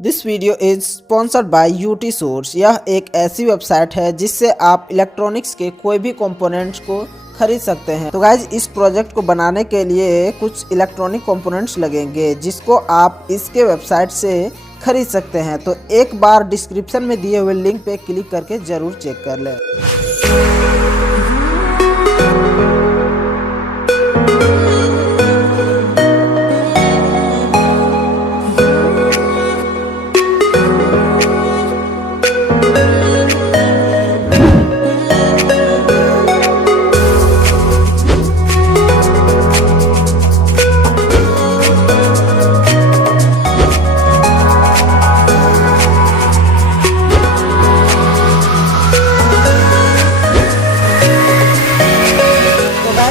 This video is sponsored by UT source. यह एक ऐसी वेबसाइट है जिससे आप इलेक्ट्रॉनिक्स के कोई भी कंपोनेंट्स को खरीद सकते हैं। तो गाइज इस प्रोजेक्ट को बनाने के लिए कुछ इलेक्ट्रॉनिक कंपोनेंट्स लगेंगे जिसको आप इसके वेबसाइट से खरीद सकते हैं। तो एक बार डिस्क्रिप्शन में दिए हुए लिंक पे क्लिक करके जरूर चेक कर लें।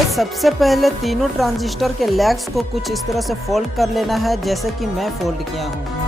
सबसे पहले तीनों ट्रांजिस्टर के लेग्स को कुछ इस तरह से फोल्ड कर लेना है, जैसे कि मैं फोल्ड किया हूँ।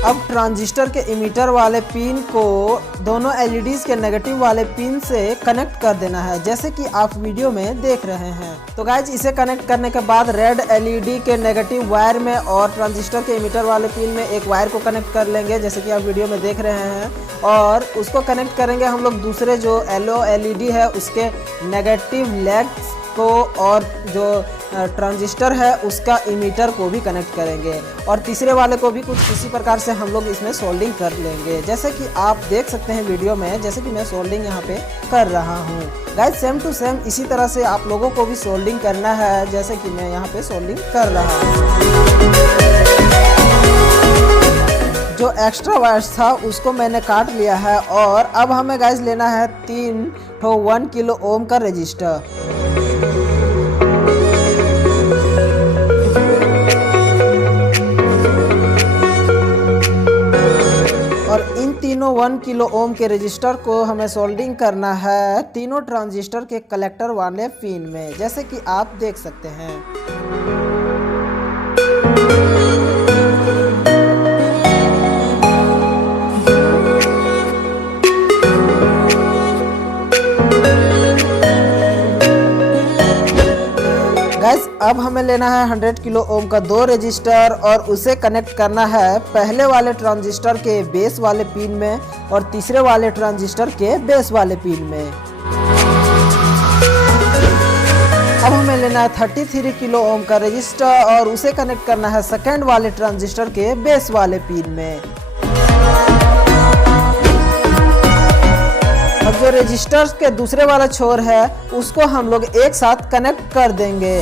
अब ट्रांजिस्टर के इमीटर वाले पिन को दोनों एलईडीज के नेगेटिव वाले पिन से कनेक्ट कर देना है, जैसे कि आप वीडियो में देख रहे हैं। तो गाइज इसे कनेक्ट करने के बाद रेड एलईडी के नेगेटिव वायर में और ट्रांजिस्टर के इमीटर वाले पिन में एक वायर को कनेक्ट कर लेंगे, जैसे कि आप वीडियो में देख रहे हैं। और उसको कनेक्ट करेंगे हम लोग दूसरे जो येलो एलईडी है उसके नेगेटिव लेग्स को, और जो ट्रांजिस्टर है उसका इमीटर को भी कनेक्ट करेंगे। और तीसरे वाले को भी कुछ इसी प्रकार से हम लोग इसमें सोल्डिंग कर लेंगे, जैसे कि आप देख सकते हैं वीडियो में, जैसे कि मैं सोल्डिंग यहाँ पे कर रहा हूँ। गाइस सेम टू सेम इसी तरह से आप लोगों को भी सोल्डिंग करना है, जैसे कि मैं यहाँ पे सोल्डिंग कर रहा हूँ। जो एक्स्ट्रा वायर्स था उसको मैंने काट लिया है। और अब हमें गाइस लेना है 3 1 किलो ओम का रजिस्टर। और इन तीनों 1 किलो ओम के रजिस्टर को हमें सोल्डिंग करना है तीनों ट्रांजिस्टर के कलेक्टर वाले पिन में, जैसे कि आप देख सकते हैं। गाइस अब हमें लेना है 100 किलो ओम का 2 रजिस्टर और उसे कनेक्ट करना है पहले वाले ट्रांजिस्टर के बेस वाले पिन में और तीसरे वाले ट्रांजिस्टर के बेस वाले पिन में। अब हमें लेना है 33 किलो ओम का रजिस्टर और उसे कनेक्ट करना है सेकेंड वाले ट्रांजिस्टर के बेस वाले पिन में। अब जो रजिस्टर के दूसरे वाला छोर है उसको हम लोग एक साथ कनेक्ट कर देंगे।